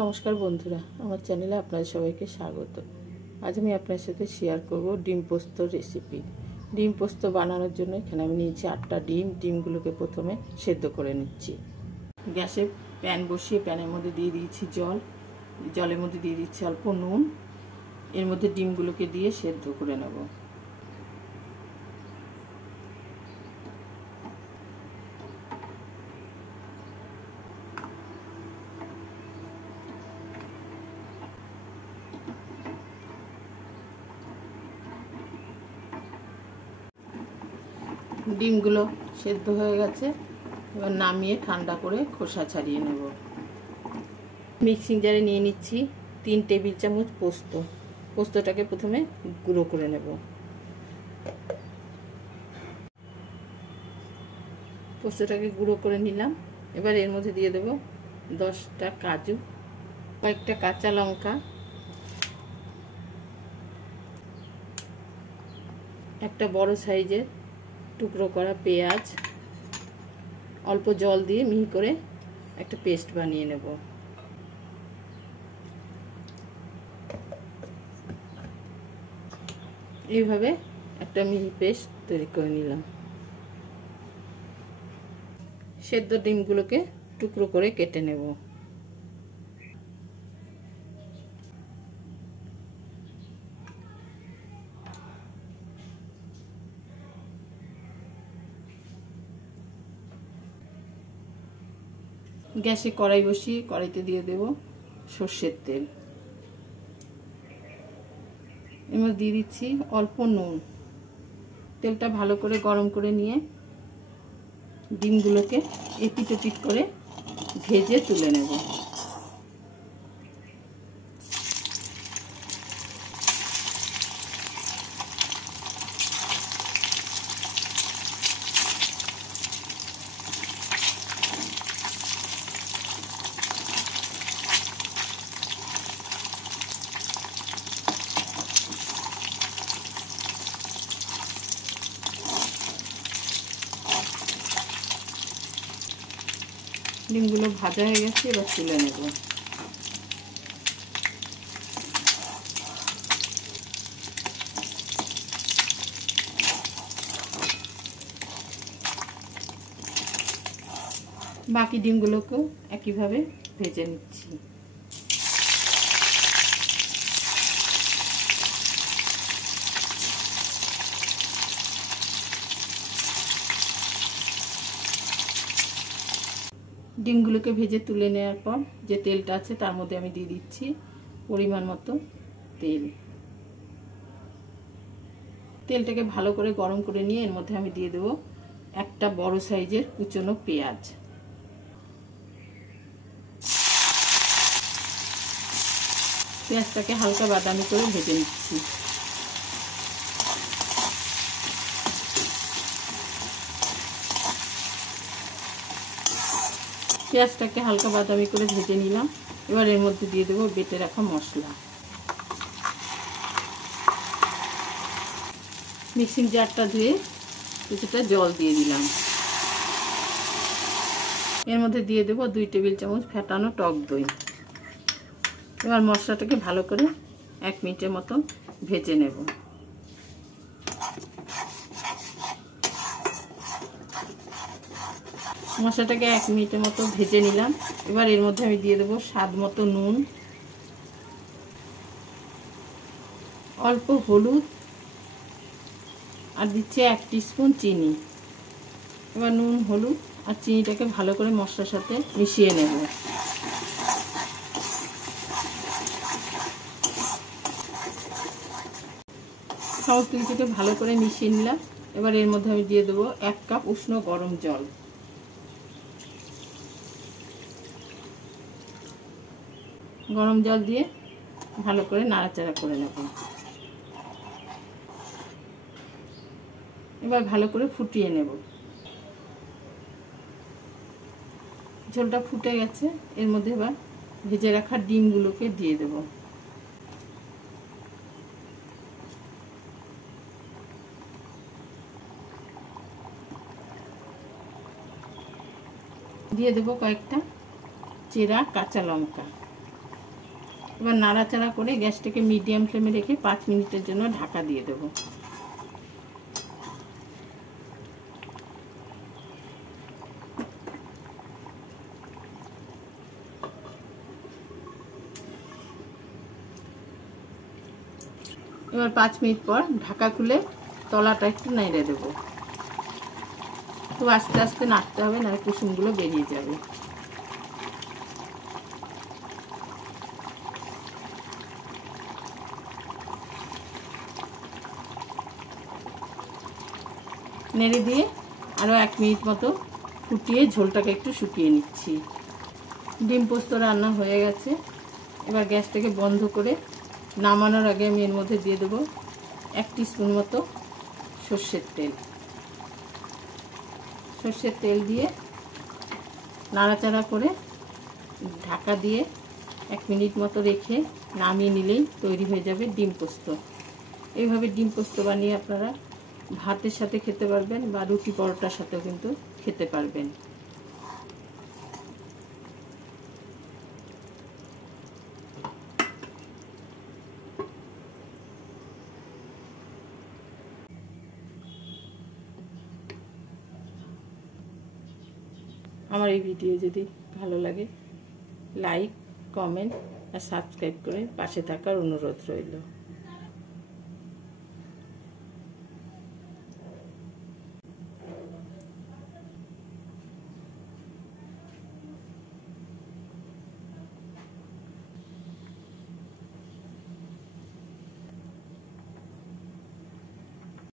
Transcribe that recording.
নমস্কার বন্ধুরা, আমার চ্যানেলে আপনাদের সবাইকে স্বাগত। আজ আমি আপনার সাথে শেয়ার করব ডিম পোস্ত রেসিপি। ডিম পোস্ত বানানোর জন্য এখানে আমি নিয়েছি 8টা ডিম। ডিমগুলোকে প্রথমে সেদ্ধ করে নিচ্ছি। গ্যাসে প্যান বসিয়ে প্যানের মধ্যে দিয়ে দিয়েছি জল। জলের মধ্যে দিয়ে দিচ্ছি অল্প নুন। এর মধ্যে ডিমগুলোকে দিয়ে সেদ্ধ করে নেব। ডিমগুলো সেদ্ধ হয়ে গেছে, এবার নামিয়ে ঠান্ডা করে খোসা ছাড়িয়ে নেব। মিক্সিং জারে নিয়ে নিচ্ছি 3 টেবিল চামচ পোস্ত। পোস্তটাকে প্রথমে গুঁড়ো করে নেব। পোস্তটাকে গুঁড়ো করে নিলাম। এবার এর মধ্যে দিয়ে দেব 10টা কাজু, কয়েকটা কাঁচা লঙ্কা, একটা বড় সাইজের টুকরো করা পেঁয়াজ। অল্প জল দিয়ে মিহি করে একটা পেস্ট বানিয়ে নেব। এইভাবে একটা মিহি পেস্ট তৈরি করে নিলাম। সেদ্ধ ডিমগুলোকে টুকরো করে কেটে নেব। গ্যাসে কড়াই বসিয়ে কড়াইতে দিয়ে দেব সর্ষের তেল। এর মধ্যে দিয়ে দিচ্ছি অল্প নুন। তেলটা ভালো করে গরম করে নিয়ে ডিমগুলোকে এপিট ওপিট করে ভেজে তুলে নেব। ডিমগুলো ভাজা হয়ে গেছে, এবার তুলে নেব। বাকি ডিমগুলোকেও একইভাবে ভেজে নিচ্ছি। ডিমগুলোকে ভেজে তুলে নেওয়ার পর যে তেলটা আছে তার মধ্যে আমি দিয়ে দিচ্ছি পরিমাণ মতো তেল। তেলটাকে ভালো করে গরম করে নিয়ে এর মধ্যে আমি দিয়ে দেব একটা বড় সাইজের কুচনো পেঁয়াজ। পেঁয়াজটাকে হালকা বাদামি করে ভেজে নিচ্ছি। পেঁয়াজটাকে হালকা বাদামি করে ভেজে নিলাম। এবার এর মধ্যে দিয়ে দেবো বেটে রাখা মশলা। মিক্সিং জারটা ধুয়ে কিছুটা জল দিয়ে দিলাম। এর মধ্যে দিয়ে দেবো 2 টেবিল চামচ ফেটানো টক দই। এবার মশলাটাকে ভালো করে 1 মিনিটের মতো ভেজে নেব। মশলাটাকে 1 মিনিটের মতো ভেজে নিলাম। এবার এর মধ্যে আমি দিয়ে দেবো স্বাদ মতো নুন, অল্প হলুদ আর দিচ্ছি 1 টিস্পুন চিনি। এবার নুন, হলুদ আর চিনিটাকে ভালো করে মশলার সাথে মিশিয়ে নেব। সমস্ত কিছুকে ভালো করে মিশিয়ে নিলাম। এবার এর মধ্যে আমি দিয়ে দেবো 1 কাপ উষ্ণ গরম জল। গরম জল দিয়ে ভালো করে নাড়াচাড়া করে নেব। এবার ভালো করে ফুটিয়ে নেব। ঝোলটা ফুটে গেছে, এর মধ্যে এবার ভেজে রাখা ডিমগুলোকে দিয়ে দেব। দিয়ে দেব কয়েকটা চেরা কাঁচা লঙ্কা। এবার নাড়াচাড়া করে গ্যাসটাকে মিডিয়াম ফ্লেমে রেখে 5 মিনিটের জন্য ঢাকা দিয়ে দেব। এবার 5 মিনিট পর ঢাকা খুলে তলাটা একটু নেড়ে দেব। খুব আস্তে আস্তে নাড়তে হবে, নাহলে কুসুমগুলো বেরিয়ে যাবে। নেড়ে দিয়ে আরও 1 মিনিট মতো ফুটিয়ে ঝোলটাকে একটু শুকিয়ে নিচ্ছি। ডিম পোস্ত রান্না হয়ে গেছে। এবার গ্যাসটাকে বন্ধ করে নামানোর আগে আমি এর মধ্যে দিয়ে দেবো 1 টিস্পুন মতো সর্ষের তেল। সর্ষের তেল দিয়ে নাড়াচাড়া করে ঢাকা দিয়ে 1 মিনিট মতো রেখে নামিয়ে নিলেই তৈরি হয়ে যাবে ডিম পোস্ত। এইভাবে ডিম পোস্ত বানিয়ে আপনারা ভাতের সাথে খেতে পারবেন বা রুটি পরোটার সাথেও কিন্তু খেতে পারবেন। আমার এই ভিডিও যদি ভালো লাগে লাইক, কমেন্ট আর সাবস্ক্রাইব করে পাশে থাকার অনুরোধ রইল।